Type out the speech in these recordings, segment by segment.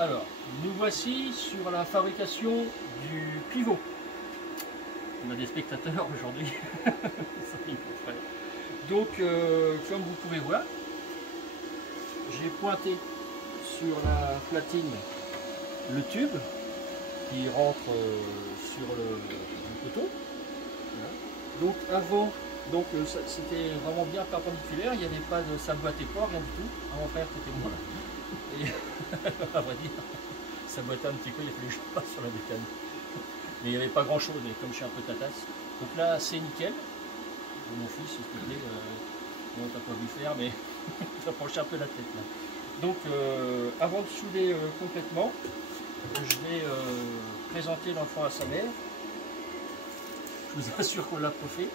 Alors, nous voici sur la fabrication du pivot. On a des spectateurs aujourd'hui. Donc, comme vous pouvez voir, j'ai pointé sur la platine le tube qui rentre sur le poteau. Voilà. Donc avant, c'était vraiment bien perpendiculaire, il n'y avait pas de ça boitait pas, rien du tout. Mon frère était moi. Et à vrai dire, ça boitait un petit peu, il fallait que je passe sur la bécane. Mais il n'y avait pas grand chose, mais comme je suis un peu tatasse. Donc là c'est nickel. Mon fils, s'il te plaît, bon, t'as pas vu faire, mais ça penche un peu la tête là. Donc avant de souder complètement, je vais présenter l'enfant à sa mère. Je vous assure qu'on l'a pas fait.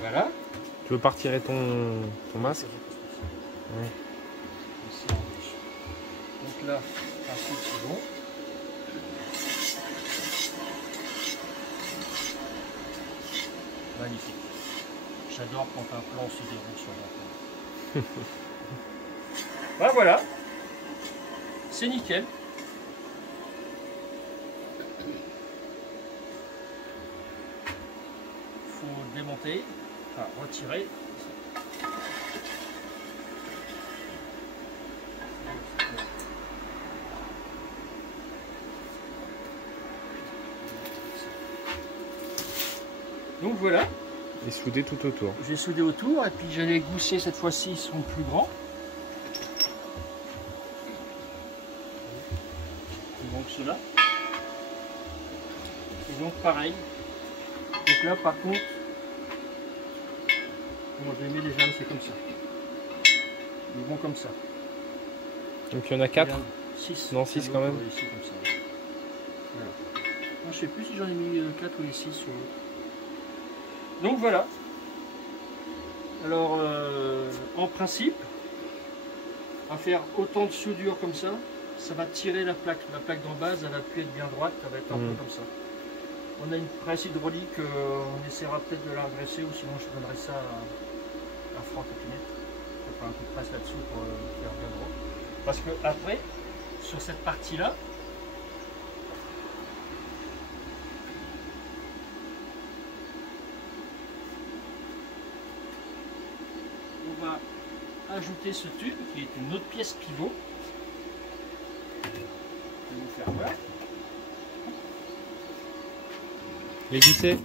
Voilà. Tu veux pas retirer ton masque? Ouais. Donc là, ensuite c'est bon. Magnifique. J'adore quand un plan se déroule sur mon plan. Ben voilà. C'est nickel. Faut démonter, enfin retirer. Donc voilà. Et souder tout autour. J'ai soudé autour et puis j'allais gousser cette fois-ci, ils sont plus grands. Plus grands que ceux-là. Et donc pareil. Donc là par contre, comment je les mets déjà, c'est comme ça. Ils vont comme ça. Donc il y en a 4? 6. Non, 6 quand même. Ici, comme ça. Voilà. Non, je sais plus si j'en ai mis 4 ou 6 sur l'autre. Donc voilà. Alors en principe, à faire autant de soudure comme ça, ça va tirer la plaque. La plaque d'en base, elle va plus être bien droite, elle va être un peu comme ça. On a une presse hydraulique, on essaiera peut-être de la redresser, ou sinon je donnerai ça à Franck Épinette. On fera un coup de presse là-dessous pour faire bien droit. Parce que après, sur cette partie-là, on va ajouter ce tube qui est une autre pièce pivot. Je vais vous faire voir. Les gousser.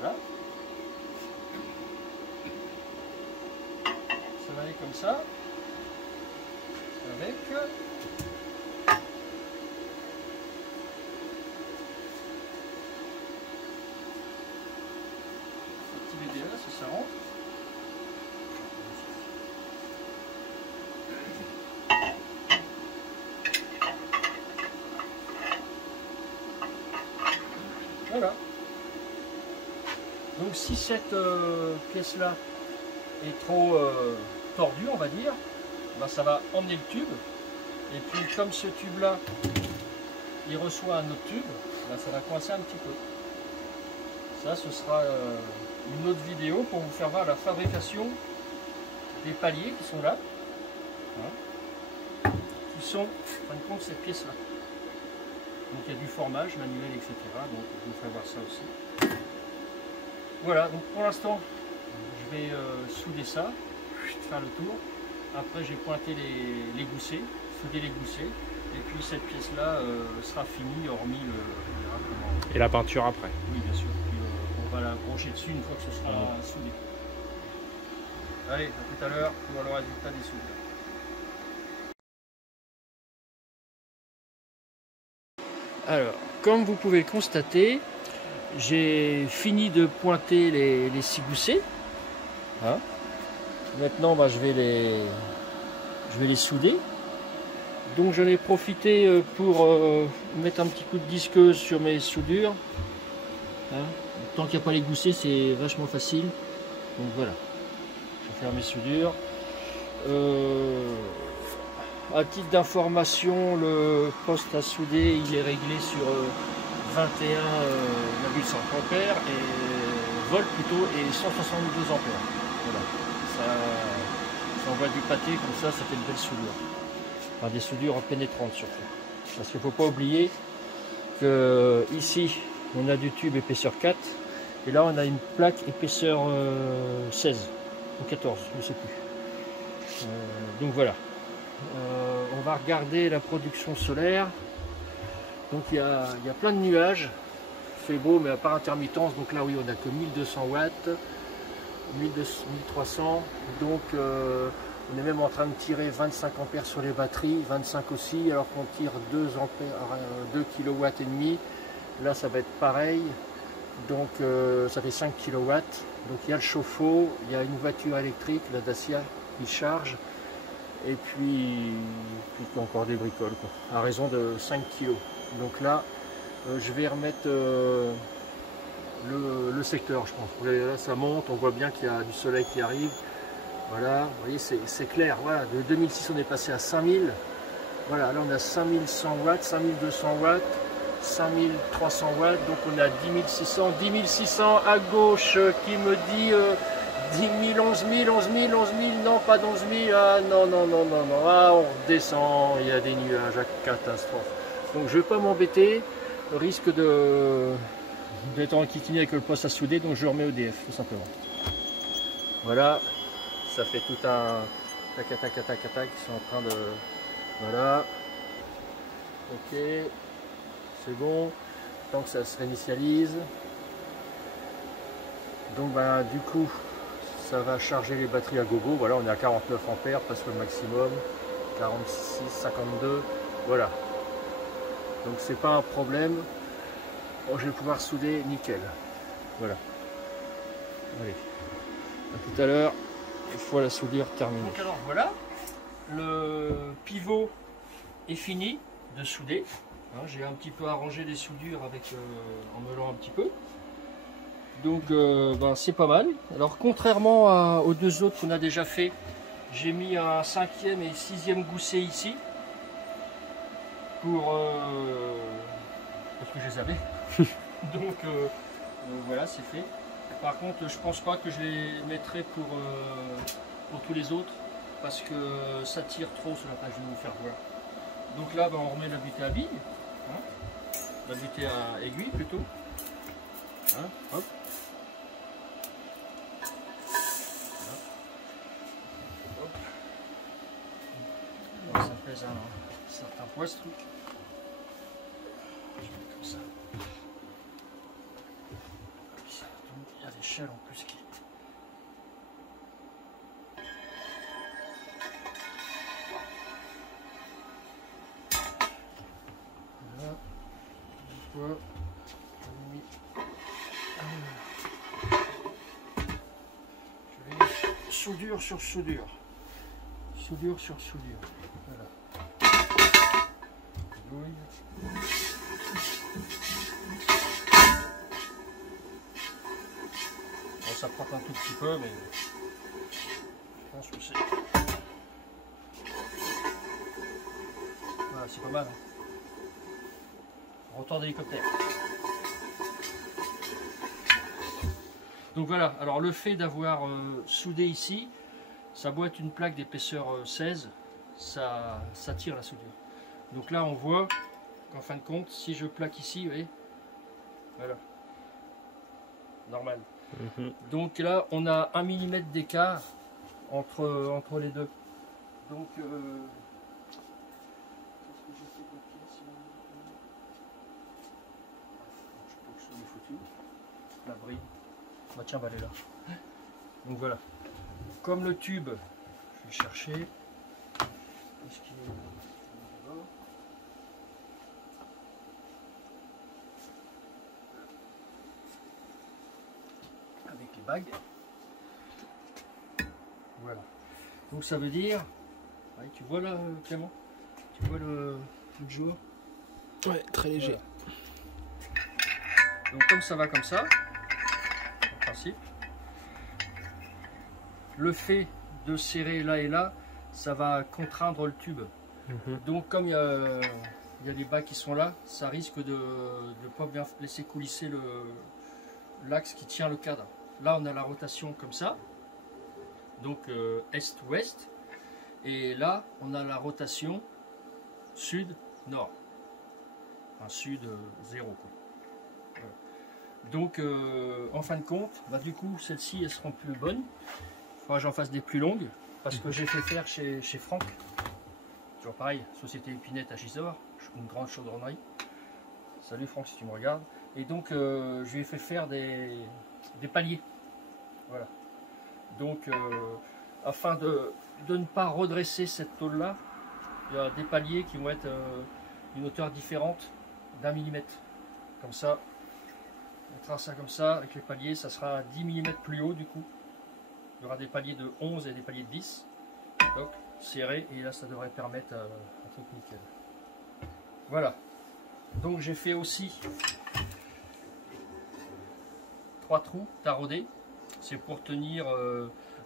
Voilà. Ça va aller comme ça. Avec ce petit BDA, si ça rentre. Voilà. Donc si cette pièce-là est trop tordue, on va dire, ben, ça va emmener le tube. Et puis comme ce tube-là, il reçoit un autre tube, ben, ça va coincer un petit peu. Ça, ce sera une autre vidéo pour vous faire voir la fabrication des paliers qui sont là. Hein, qui sont, en fin de compte, cette pièce-là. Donc il y a du formage manuel, etc. Donc je vous ferai voir ça aussi. Voilà, donc pour l'instant, je vais souder ça, faire le tour. Après, j'ai pointé les goussets, souder les goussets. Et puis cette pièce-là sera finie, hormis le... Et la peinture après. Oui, bien sûr. Puis, on va la brancher dessus une fois que ce sera soudé. Allez, à tout à l'heure pour le résultat des soudures. Alors, comme vous pouvez le constater, j'ai fini de pointer les 6 goussets. Hein. Maintenant, bah, je vais les souder. Donc j'en ai profité pour mettre un petit coup de disqueuse sur mes soudures. Hein. Tant qu'il n'y a pas les goussets, c'est vachement facile. Donc voilà. Je vais faire mes soudures. À titre d'information, le poste à souder il est réglé sur 21,5 ampères et volt plutôt et 172 ampères. Voilà. Ça envoie du pâté comme ça fait une belle soudure. Enfin, des soudures pénétrantes surtout. Parce qu'il ne faut pas oublier que ici on a du tube épaisseur 4 et là on a une plaque épaisseur 16 ou 14, je ne sais plus. Donc voilà. On va regarder la production solaire. Donc il y a plein de nuages. Il fait beau mais à part intermittence. Donc là oui on a que 1200 watts, 1300. Donc on est même en train de tirer 25 ampères sur les batteries, 25 aussi, alors qu'on tire 2 ampères, 2 kW et demi. Là ça va être pareil. Donc ça fait 5 kW. Donc il y a le chauffe-eau, il y a une voiture électrique, la Dacia, qui charge. Et puis encore des bricoles, quoi, à raison de 5 kg. Donc là, je vais remettre le secteur, je pense. Là, ça monte, on voit bien qu'il y a du soleil qui arrive. Voilà, vous voyez, c'est clair. Voilà, de 2006, on est passé à 5000. Voilà, là, on a 5100 watts, 5200 watts, 5300 watts. Donc, on a 10600. 10600 à gauche qui me dit 10 000, 11 000, 11 000, 11 000, non, pas d'11 000, ah non, non, non, non, non, ah, on redescend, il y a des nuages, à catastrophe. Donc je ne vais pas m'embêter, le risque d'être en kikini avec le poste à souder, donc je remets EDF, tout simplement. Voilà, ça fait tout un tac, tac, tac, tac, tac, ils sont en train de... Voilà, ok, c'est bon, tant que ça se réinitialise. Donc ben, du coup, ça va charger les batteries à gogo. Voilà, on est à 49 ampères, presque le maximum. 46, 52, voilà. Donc c'est pas un problème. Oh, je vais pouvoir souder nickel. Voilà. Allez. À tout à l'heure. Une fois la soudure terminée. Donc alors voilà. Le pivot est fini de souder. Hein, j'ai un petit peu arrangé les soudures avec, en meulant un petit peu. Donc ben, c'est pas mal. Alors contrairement aux deux autres qu'on a déjà fait, j'ai mis un 5e et 6e gousset ici pour parce que je les avais. Donc voilà, c'est fait. Par contre, je pense pas que je les mettrai pour tous les autres parce que ça tire trop sur la page. Je vais vous faire voir. Donc là, ben, on remet la butée à bille, hein, la butée à aiguille plutôt. Hein, hop. Ça pèse un certain poids ce truc. Je mets comme ça. Il y a l'échelle en plus qui... Voilà. Du poids. Je vais soudure sur soudure. Soudure sur soudure. Voilà. Bon, ça prend un tout petit peu, mais je pense que c'est... Voilà, c'est pas mal. Hein. Rotor d'hélicoptère. Donc voilà, alors le fait d'avoir soudé ici, ça doit être une plaque d'épaisseur 16, ça tire la soudure. Donc là on voit qu'en fin de compte, si je plaque ici, vous voyez, voilà, normal. Donc là on a 1 mm d'écart entre les deux. Donc la bride. Bah tiens, bah elle est là. Donc voilà. Comme le tube, je vais chercher. Est-ce qu'il est là? Avec les bagues. Voilà. Donc ça veut dire, ouais, tu vois là Clément, tu vois le jour. Ouais, très léger. Voilà. Donc comme ça va comme ça, en principe, le fait de serrer là et là, ça va contraindre le tube. Donc comme il y a les bas qui sont là, ça risque de ne pas bien laisser coulisser l'axe qui tient le cadre. Là on a la rotation comme ça, donc est-ouest, et là on a la rotation sud-nord, enfin sud 0 quoi. Voilà. Donc en fin de compte, bah, du coup celles-ci elles seront plus bonnes, il faudra que j'en fasse des plus longues, parce que j'ai fait faire chez Franck, toujours pareil, société Épinette à Gisors, une grande chaudronnerie. Salut Franck si tu me regardes. Et donc je lui ai fait faire des paliers. Voilà. Donc afin de ne pas redresser cette tôle là, il y a des paliers qui vont être d'une hauteur différente d'1 millimètre. Comme ça, on mettra ça comme ça, avec les paliers, ça sera 10 mm plus haut du coup. Il y aura des paliers de 11 et des paliers de 10. Donc serré, et là ça devrait permettre un truc nickel. Voilà. Donc j'ai fait aussi 3 trous taraudés. C'est pour tenir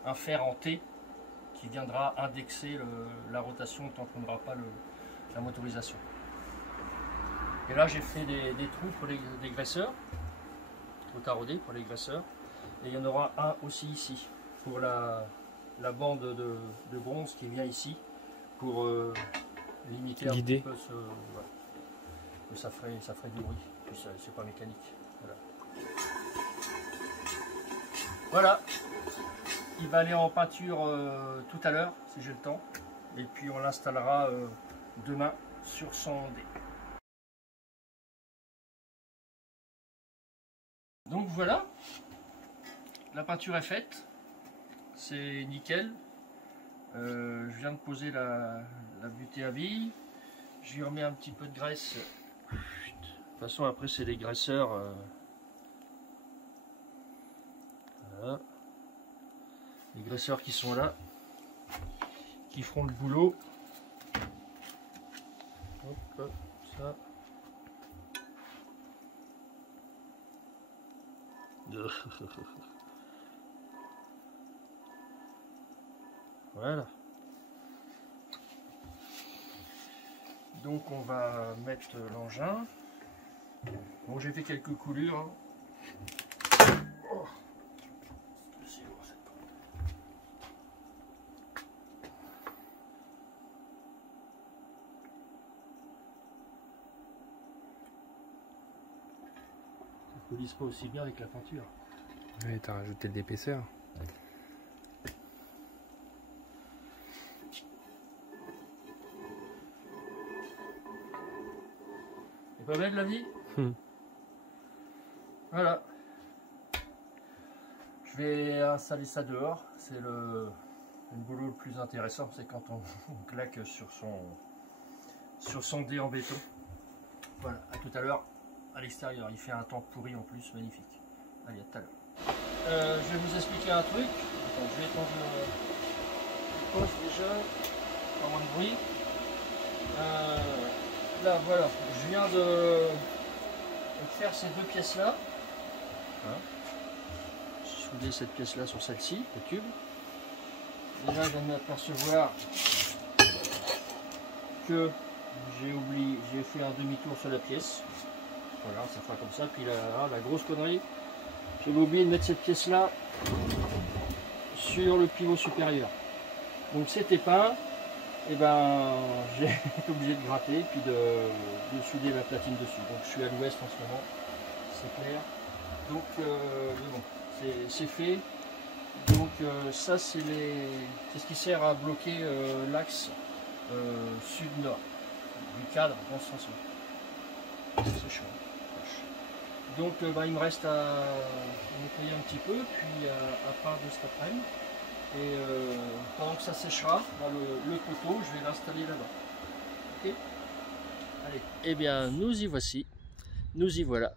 un fer en T qui viendra indexer la rotation tant qu'on n'aura pas la motorisation. Et là j'ai fait des trous pour des graisseurs, trous taraudés pour les graisseurs. Et il y en aura un aussi ici pour la bande de bronze qui vient ici pour limiter un petit peu ce... Voilà. Ça ferait du bruit, puis c'est pas mécanique. Voilà. Voilà, il va aller en peinture tout à l'heure si j'ai le temps, et puis on l'installera demain sur son dé. Donc voilà, la peinture est faite, c'est nickel. Je viens de poser la butée à billes, j'y remets un petit peu de graisse. De toute façon après c'est les graisseurs. Voilà. Les graisseurs qui sont là, qui feront le boulot. Hop, ça. Voilà. Donc on va mettre l'engin. Bon, j'ai fait quelques coulures. Hein. Oh. Ça ne coulisse pas aussi bien avec la peinture. Oui, t'as rajouté de l'épaisseur. C'est pas belle la vie. Voilà. Je vais installer ça dehors. C'est le boulot le plus intéressant, c'est quand on claque sur son dé en béton. Voilà, à tout à l'heure à l'extérieur. Il fait un temps pourri en plus, magnifique. Allez, à tout à l'heure. Je vais vous expliquer un truc. Attends, je vais étendre le poste déjà, pas moins de bruit. Là, voilà, je viens de faire ces deux pièces-là. Voilà. J'ai soudé cette pièce-là sur celle-ci, le tube. Et là, je viens de m'apercevoir que j'ai fait un demi-tour sur la pièce. Voilà, ça fera comme ça. Puis là, la grosse connerie, j'avais oublié de mettre cette pièce-là sur le pivot supérieur. Donc c'était peint. Et ben j'ai été obligé de gratter puis de souder la platine dessus. Donc je suis à l'ouest en ce moment, c'est clair. Donc bon, c'est fait. Donc ça c'est ce qui sert à bloquer l'axe sud-nord du cadre dans ce sens-là. C'est chaud. Donc il me reste à nettoyer un petit peu, puis à peindre cet après-midi. Et pendant que ça séchera, le poteau, je vais l'installer là-bas. Ok. Allez. Eh bien, nous y voici. Nous y voilà.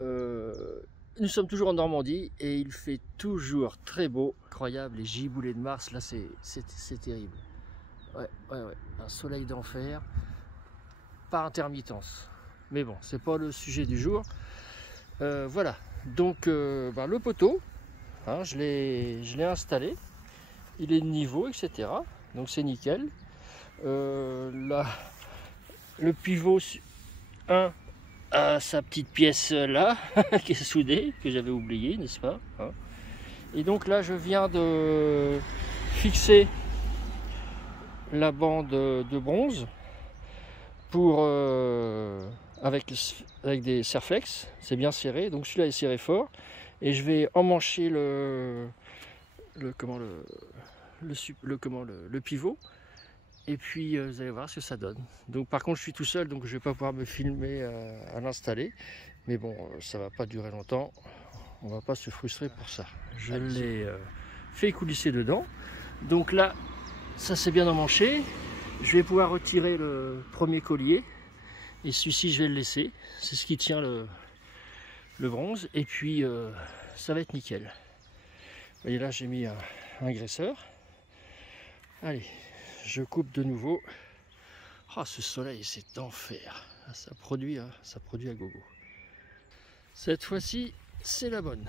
Nous sommes toujours en Normandie et il fait toujours très beau. Incroyable, les giboulées de Mars, là, c'est terrible. Ouais. Un soleil d'enfer, par intermittence. Mais bon, c'est pas le sujet du jour. Voilà. Donc, le poteau, hein, je l'ai installé. il est de niveau, etc. Donc c'est nickel. Là, le pivot 1 a sa petite pièce là, qui est soudée, que j'avais oublié, n'est-ce pas, hein. Et donc là, je viens de fixer la bande de bronze pour avec des serflex, c'est bien serré, donc celui-là est serré fort, et je vais emmancher le pivot, et puis vous allez voir ce que ça donne. Donc par contre je suis tout seul, donc je vais pas pouvoir me filmer à l'installer, mais bon, ça va pas durer longtemps, on va pas se frustrer pour ça. Je l'ai fait coulisser dedans, donc là ça c'est bien emmanché. Je vais pouvoir retirer le premier collier, et celui-ci je vais le laisser, c'est ce qui tient le bronze, et puis ça va être nickel. Vous voyez là, j'ai mis un graisseur. Allez, je coupe de nouveau. Ah, ce soleil, c'est d'enfer. Ah, ça produit à gogo. Cette fois-ci, c'est la bonne.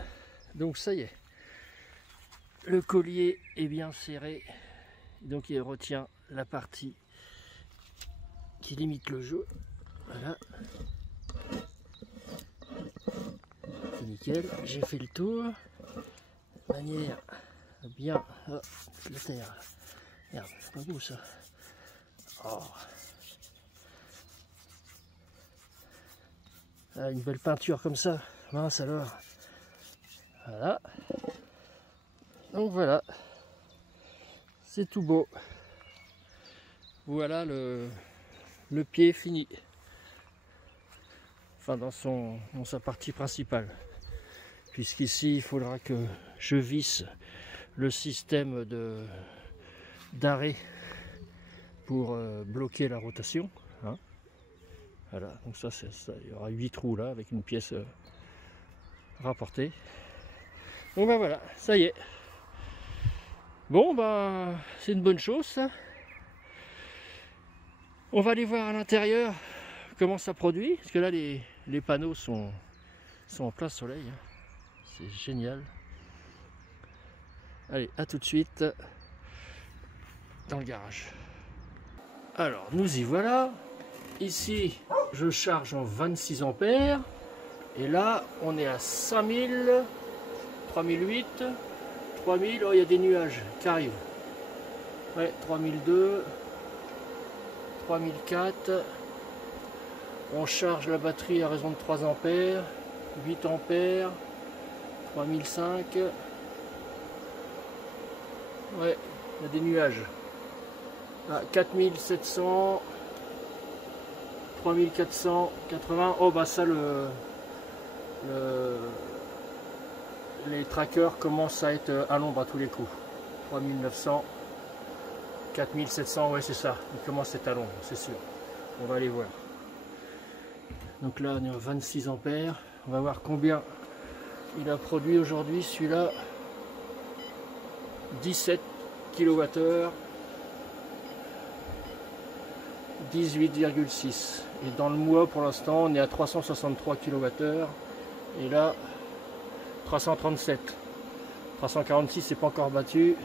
Donc ça y est, le collier est bien serré, donc il retient la partie qui limite le jeu. Voilà. C'est nickel, j'ai fait le tour. De manière bien. Oh, la terre. Merde, c'est pas beau ça. Oh. Ah, une belle peinture comme ça. Mince alors. Voilà. Donc voilà. C'est tout beau. Voilà le pied fini. Enfin dans sa partie principale. Puisqu'ici il faudra que je visse le système d'arrêt pour bloquer la rotation, hein. Voilà, donc ça, il y aura 8 trous là avec une pièce rapportée. Bon ben voilà, ça y est. Bon ben c'est une bonne chose ça. On va aller voir à l'intérieur comment ça produit, parce que là les panneaux sont en plein soleil, hein. C'est génial. Allez, à tout de suite dans le garage. Alors, nous y voilà. Ici, je charge en 26 ampères. Et là, on est à 5000, 3008, 3000. Oh, il y a des nuages qui arrivent. Ouais, 3002, 3004. On charge la batterie à raison de 3 ampères, 8 ampères, 3005. Ouais, il y a des nuages. Ah, 4700, 3480. Oh bah ça les trackers commencent à être à l'ombre à tous les coups. 3900, 4700, ouais c'est ça. Ils commencent à être à l'ombre, c'est sûr. On va aller voir. Donc là on est à 26 ampères. On va voir combien il a produit aujourd'hui celui-là. 17 kWh, 18,6. Et dans le mois pour l'instant on est à 363 kWh. Et là 337. 346 c'est pas encore battu.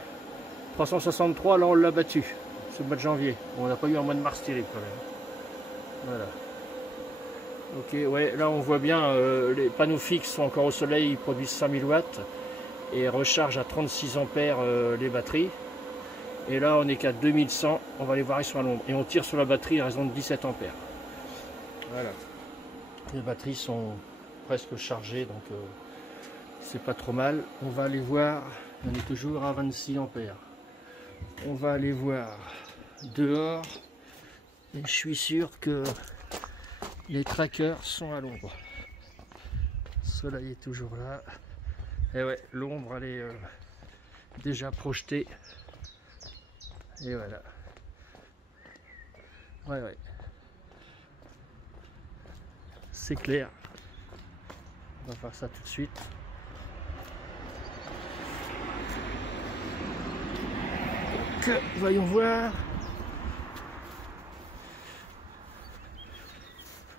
363 là on l'a battu. C'est le mois de janvier. On n'a pas eu un mois de mars terrible quand même. Voilà. Ok, ouais, là on voit bien les panneaux fixes sont encore au soleil, ils produisent 5000 watts et rechargent à 36 ampères les batteries. Et là on est qu'à 2100, on va les voir, ils sont à l'ombre. Et on tire sur la batterie à raison de 17 ampères. Voilà. Les batteries sont presque chargées, donc c'est pas trop mal. On va aller voir, on est toujours à 26 ampères. On va aller voir dehors. Et je suis sûr que les trackers sont à l'ombre. Le soleil est toujours là. Et ouais, l'ombre elle est déjà projetée. Et voilà. Ouais. C'est clair. On va faire ça tout de suite. Donc, voyons voir.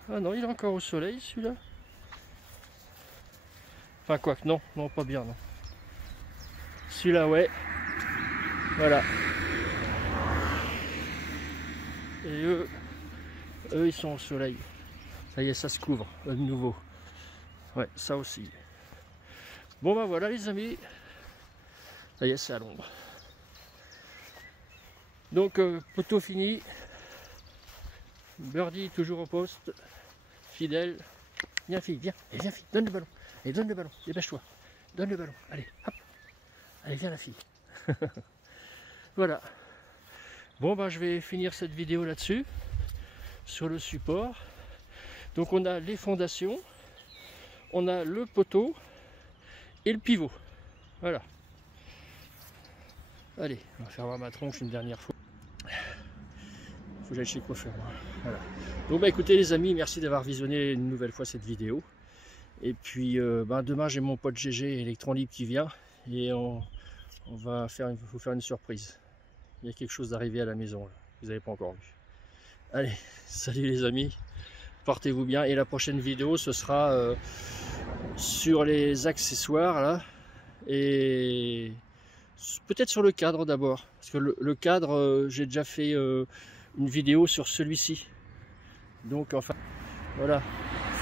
Ah non, il est encore au soleil celui-là. Enfin, quoique, non, pas bien, non. Celui-là, ouais. Voilà. Et eux, ils sont au soleil. Ça y est, ça se couvre de nouveau. Ouais, ça aussi. Bon ben voilà les amis. Ça y est, c'est à l'ombre. Donc poteau fini. Birdie toujours au poste. Fidèle. Viens fille, viens. Et viens fille, donne le ballon. Et donne le ballon. Dépêche-toi. Donne le ballon. Allez, hop. Allez, viens la fille. Voilà. Bon ben je vais finir cette vidéo là-dessus. Sur le support. Donc on a les fondations. On a le poteau. Et le pivot. Voilà. Allez, on va faire voir ma tronche une dernière fois. Faut que j'aille chez le coiffeur. Voilà. Donc bah écoutez les amis, merci d'avoir visionné une nouvelle fois cette vidéo. Et puis demain j'ai mon pote GG Electron Libre qui vient. Et on va faire, faut faire une surprise. Il y a quelque chose d'arrivé à la maison, là. Vous n'avez pas encore vu. Allez, salut les amis. Portez-vous bien. Et la prochaine vidéo ce sera sur les accessoires là. Et peut-être sur le cadre d'abord. Parce que le cadre, j'ai déjà fait une vidéo sur celui-ci. Donc enfin voilà,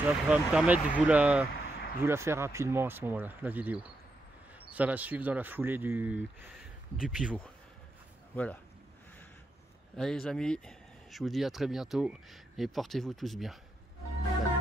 ça va me permettre de vous la faire rapidement à ce moment-là, la vidéo. Ça va suivre dans la foulée du pivot. Voilà. Allez les amis, je vous dis à très bientôt et portez-vous tous bien. Bye.